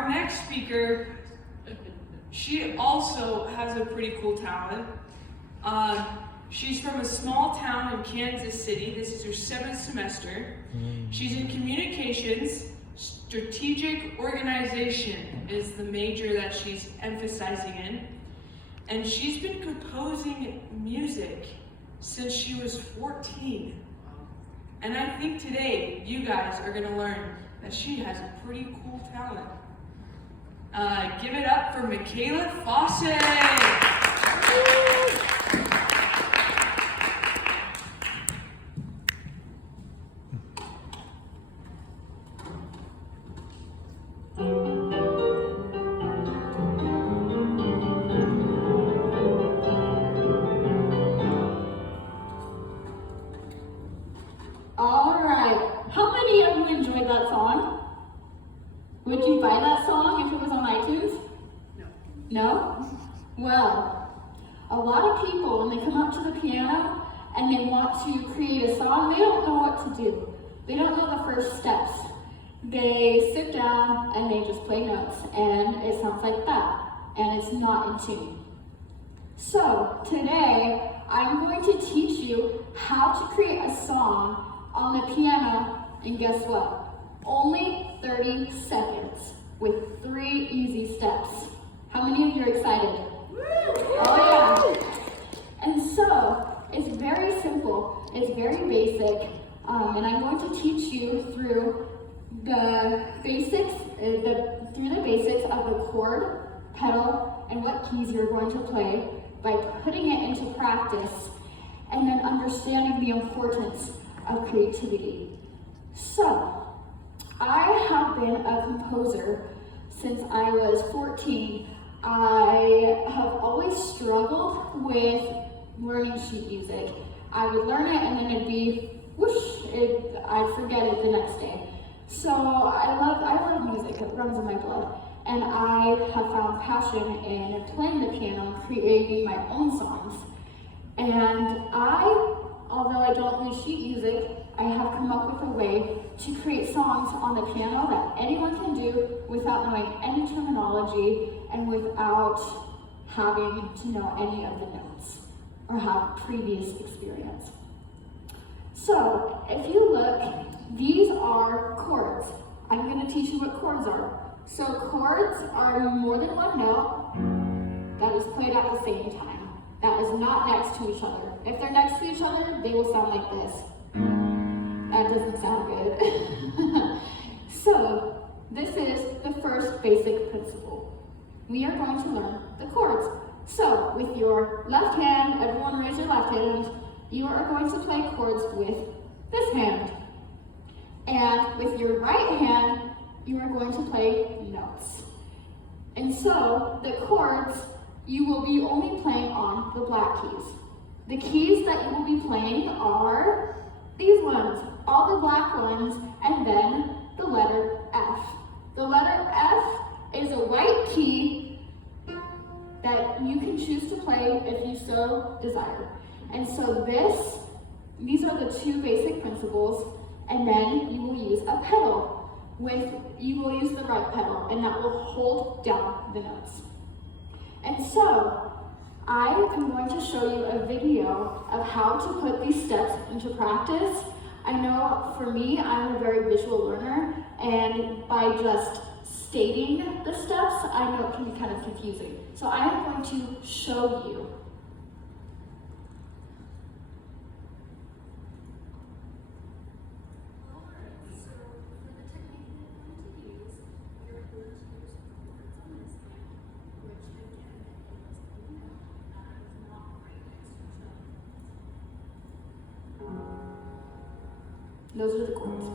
our next speaker, she also has a pretty cool talent. She's from a small town in Kansas City. This is her 7th semester. She's in communications. Strategic organization is the major that she's emphasizing in. And she's been composing music since she was 14. And I think today you guys are going to learn that she has a pretty cool talent. Give it up for Michaela Fawcett. All right, how many of you enjoyed that song? Would you buy that song if it was on iTunes? No. No? Well, a lot of people, when they come up to the piano and they want to create a song, they don't know what to do. They don't know the first steps. They sit down and they just play notes, and it sounds like that, and it's not in tune. So, today, I'm going to teach you how to create a song on the piano, and guess what? Only 30 seconds with 3 easy steps. How many of you are excited? Oh yeah! And so, it's very simple, it's very basic, and I'm going to teach you through the basics, through the basics of the chord, pedal, and what keys you're going to play by putting it into practice and then understanding the importance of creativity. So, I have been a composer since I was 14. I have always struggled with learning sheet music. I would learn it and then it'd be whoosh, I'd forget it the next day. So I love music, it runs in my blood. And I have found passion in playing the piano and creating my own songs. And although I don't use sheet music, I have come up with a way to create songs on the piano that anyone can do without knowing any terminology and without having to know any of the notes or have previous experience. So, if you look, these are chords. I'm going to teach you what chords are. So chords are more than one note that is played at the same time. That is not next to each other. If they're next to each other, they will sound like this. That doesn't sound good. So, this is the first basic principle. We are going to learn the chords. So, with your left hand, everyone raise your left hand, you are going to play chords with this hand. And with your right hand, you are going to play notes. And so, the chords, you will be only playing on the black keys. The keys that you will be playing are these ones, all the black ones, and then the letter F. The letter F is a white key that you can choose to play if you so desire. And so these are the 2 basic principles, and then you will use a pedal. You will use the right pedal, and that will hold down the notes. And so, I am going to show you a video of how to put these steps into practice. I know for me, I'm a very visual learner, and by just stating the steps, I know it can be kind of confusing. So I am going to show you. Those are the chords.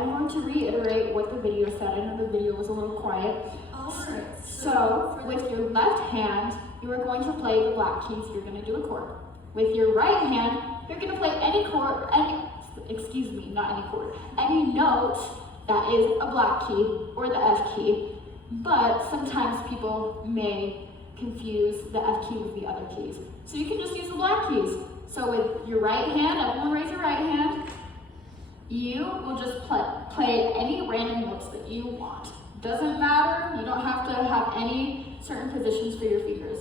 I'm going to reiterate what the video said. I know the video was a little quiet. Alright. So, with your left hand, you are going to play the black keys. You're going to do a chord. With your right hand, you're going to play any chord, any note that is a black key or the F key. But sometimes people may confuse the F key with the other keys. So you can just use the black keys. So with your right hand, everyone raise your right hand. You will just play any random notes that you want. Doesn't matter, you don't have to have any certain positions for your fingers.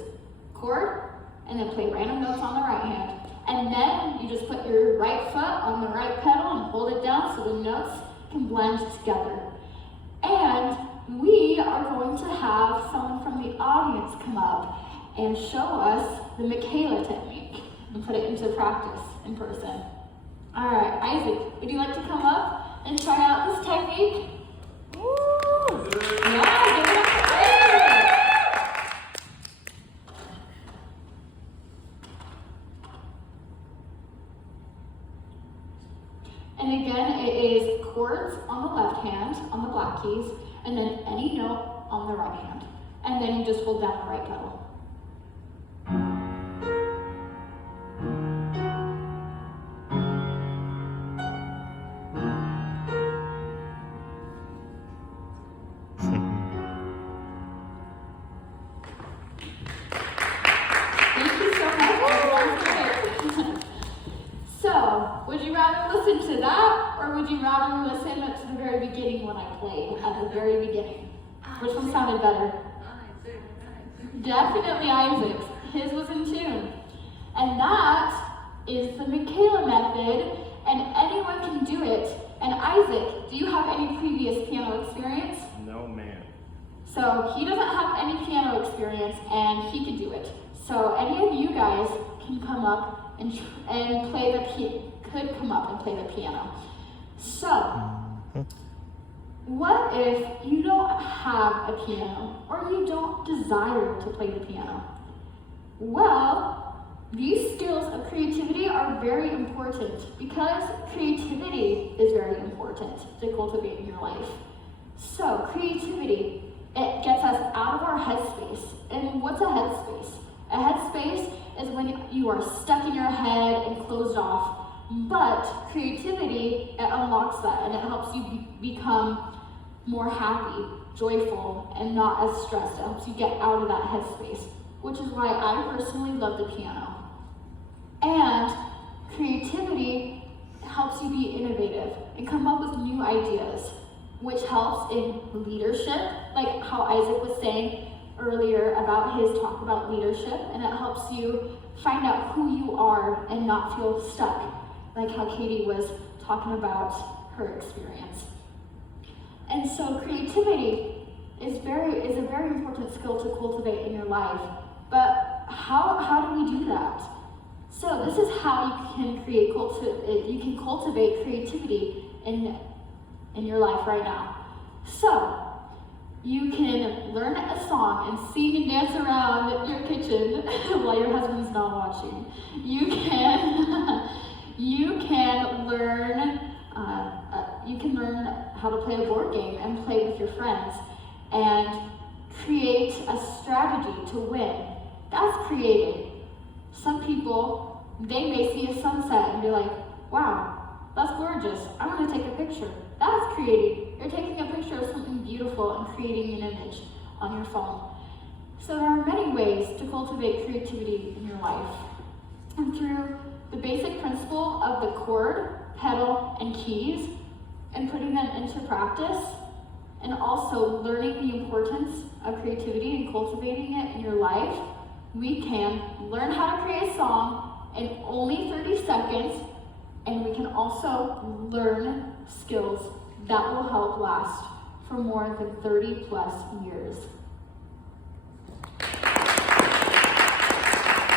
Chord, and then play random notes on the right hand. And then you just put your right foot on the right pedal and hold it down so the notes can blend together. And we are going to have someone from the audience come up and show us the Michaela technique and put it into practice in person. All right, Isaac, would you like to come up and try out this technique? Woo! Yeah, give it up for Isaac! And again, it is chords on the left hand, on the black keys, and then any note on the right hand. And then you just hold down the right pedal. Thank you so much. So, would you rather listen to that, or would you rather listen to the very beginning when I played, at the very beginning? Which one sounded better? Definitely Isaac's. His was in tune. And that is the Michaela method, and anyone can do it. And Isaac, do you have any previous piano experience? No, ma'am. So he doesn't have any piano experience, and he can do it. So any of you guys can come up and play could come up and play the piano. So, what if you don't have a piano or you don't desire to play the piano? Well, these skills of creativity are very important because creativity is very important to cultivate in your life. So, creativity, it gets us out of our headspace. And what's a headspace? A headspace is when you are stuck in your head and closed off. But creativity, it unlocks that and it helps you become more happy, joyful, and not as stressed. It helps you get out of that headspace, which is why I personally love the piano. And creativity helps you be innovative and come up with new ideas, which helps in leadership, like how Isaac was saying earlier about his talk about leadership, and it helps you find out who you are and not feel stuck, like how Katie was talking about her experience. And so creativity is a very important skill to cultivate in your life. But how do we do that? So this is how you can cultivate creativity in your life right now. So you can learn a song and sing and dance around your kitchen while your husband's not watching. You can learn how to play a board game and play with your friends and create a strategy to win. That's creating. Some people, they may see a sunset and be like, wow, that's gorgeous. I want to take a picture. That's creating. You're taking a picture of something beautiful and creating an image on your phone. So there are many ways to cultivate creativity in your life. And through the basic principle of the chord, pedal, and keys, and putting them into practice, and also learning the importance of creativity and cultivating it in your life, we can learn how to create a song in only 30 seconds, and we can also learn skills that will help last for more than 30+ years.